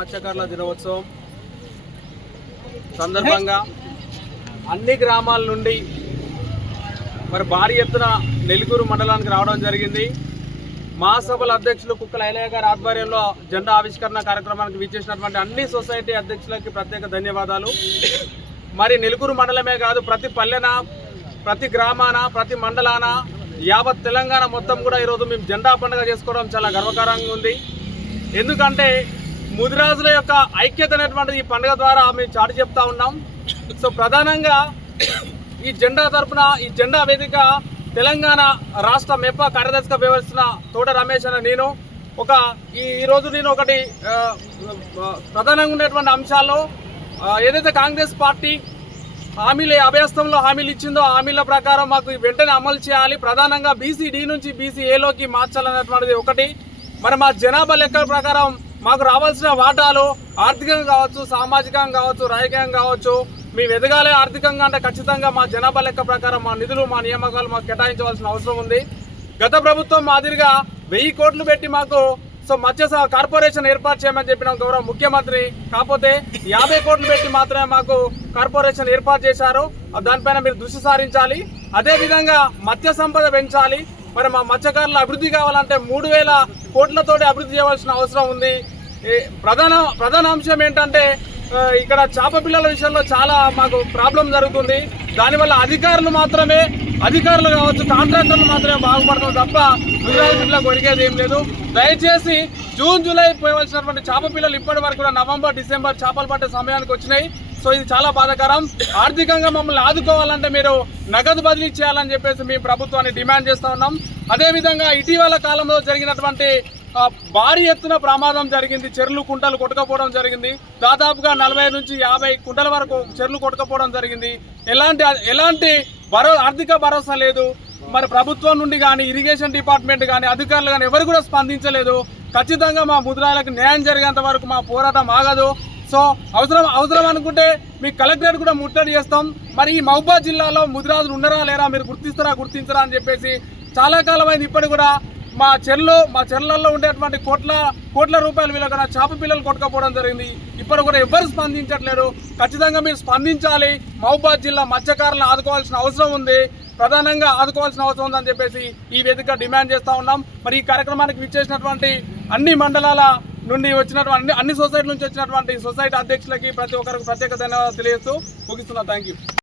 మత్స్యకారుల దినోత్సవం సందర్భంగా అన్ని గ్రామాల నుండి మరి భారీ ఎత్తున నెల్లూరు మండలానికి రావడం జరిగింది. మహాసభల అధ్యక్షులు కుక్కల ఐలయ్య గారి ఆధ్వర్యంలో జెండా ఆవిష్కరణ కార్యక్రమానికి విచ్చేసినటువంటి అన్ని సొసైటీ అధ్యక్షులకి ప్రత్యేక ధన్యవాదాలు. మరి నెల్లూరు మండలమే కాదు, ప్రతి పల్లెన, ప్రతి గ్రామాన, ప్రతి మండలాన, యావత్ తెలంగాణ మొత్తం కూడా ఈరోజు మేము జెండా పండుగ చేసుకోవడం చాలా గర్వకారంగా ఉంది. ఎందుకంటే ముదిరాజుల యొక్క ఐక్యత అనేటువంటిది ఈ పండుగ ద్వారా మేము చాటి చెప్తా ఉన్నాం. సో ప్రధానంగా ఈ జెండా తరపున, ఈ జెండా వేదిక తెలంగాణ రాష్ట్ర మెప్ప కార్యదర్శిగా వ్యవహరిస్తున్న తోట రమేష్ అనే నేను ఈరోజు ఒకటి ప్రధానంగా ఉన్నటువంటి అంశాల్లో ఏదైతే కాంగ్రెస్ పార్టీ హామీలు అభ్యస్తంలో హామీలు ఇచ్చిందో హామీల ప్రకారం మాకు వెంటనే అమలు చేయాలి, ప్రధానంగా బీసీ-డి నుంచి బీసీ-ఏలోకి మార్చాలనేటువంటిది ఒకటి. మరి మా జనాభా లెక్కల ప్రకారం మాకు రావాల్సిన వాటాలు ఆర్థికంగా కావచ్చు, సామాజికంగా కావచ్చు, రాజకీయంగా కావచ్చు, మేము ఎదగాలి ఆర్థికంగా అంటే ఖచ్చితంగా మా జనాభా లెక్క ప్రకారం మా నిధులు, మా నియామకాలు మాకు కేటాయించవలసిన అవసరం ఉంది. గత ప్రభుత్వం మాదిరిగా 1000 కోట్లు పెట్టి మాకు మత్స్య కార్పొరేషన్ ఏర్పాటు చేయమని చెప్పిన గౌరవ ముఖ్యమంత్రి, కాకపోతే 50 కోట్లు పెట్టి మాత్రమే మాకు కార్పొరేషన్ ఏర్పాటు చేశారు. దానిపైన మీరు దృష్టి సారించాలి. అదేవిధంగా మత్స్య సంపద పెంచాలి. మరి మా మత్స్యకారుల అభివృద్ధి కావాలంటే 3000 కోట్లతోటి అభివృద్ధి చేయవలసిన అవసరం ఉంది. ప్రధాన అంశం ఏంటంటే ఇక్కడ చేప పిల్లల విషయంలో చాలా మాకు ప్రాబ్లం జరుగుతుంది. దానివల్ల అధికారులు కావచ్చు, కాంట్రాక్టర్లు మాత్రమే బాగుపడతాం తప్ప గుజరాత్ పిల్లలకు ఒరిగేది ఏం లేదు. దయచేసి జూన్, జూలై పోయవలసినటువంటి చేప పిల్లలు ఇప్పటి వరకు కూడా నవంబర్, డిసెంబర్ చేపలు పట్టే సమయానికి వచ్చినాయి. సో ఇది చాలా బాధాకరం. ఆర్థికంగా మమ్మల్ని ఆదుకోవాలంటే మీరు నగదు బదిలీ చేయాలని చెప్పేసి మేము ప్రభుత్వాన్ని డిమాండ్ చేస్తూ ఉన్నాం. అదేవిధంగా ఇటీవల కాలంలో జరిగినటువంటి భారీ ఎత్తున ప్రమాదం జరిగింది. చెర్లు, కుంటలు కొట్టుకపోవడం జరిగింది. దాదాపుగా 40 నుంచి 50 కుంటల వరకు చెర్లు కొట్టుకపోవడం జరిగింది. ఎలాంటి ఆర్థిక భరోసా లేదు. మరి ప్రభుత్వం నుండి కానీ, ఇరిగేషన్ డిపార్ట్మెంట్ కానీ, అధికారులు కానీ ఎవరు కూడా స్పందించలేదు. ఖచ్చితంగా మా ముద్రాలకు న్యాయం జరిగేంత వరకు మా పోరాటం ఆగదు. సో అవసరం అనుకుంటే మీ కలెక్టరేట్ కూడా ముట్టడి చేస్తాం. మరి ఈ మహబూబాబాద్ జిల్లాలో ముదిరాజులు ఉన్నారా లేరా, మీరు గుర్తించరా అని చెప్పేసి చాలా కాలమైంది. ఇప్పటికి కూడా మా చెర్లలో ఉండేటువంటి కోట్ల రూపాయల విలువ కన్నా చేప పిల్లలు కొట్టుకపోవడం జరిగింది. ఇప్పుడు కూడా ఎవరు స్పందించట్లేరు. ఖచ్చితంగా మీరు స్పందించాలి. మహబూబాబాద్ జిల్లా మత్స్యకారులను ఆదుకోవాల్సిన అవసరం ఉంది, ప్రధానంగా ఆదుకోవాల్సిన అవసరం ఉందని చెప్పేసి ఈ వేదిక డిమాండ్ చేస్తూ ఉన్నాం. మరి ఈ కార్యక్రమానికి విచ్చేసినటువంటి అన్ని మండలాల నుండి వచ్చినటువంటి అన్ని సొసైటీ నుంచి వచ్చినటువంటి సొసైటీ అధ్యక్షులకి ప్రతి ఒక్కరికి ప్రత్యేక ధన్యవాదాలు తెలియజేస్తూ ముగిస్తున్నా. Thank you.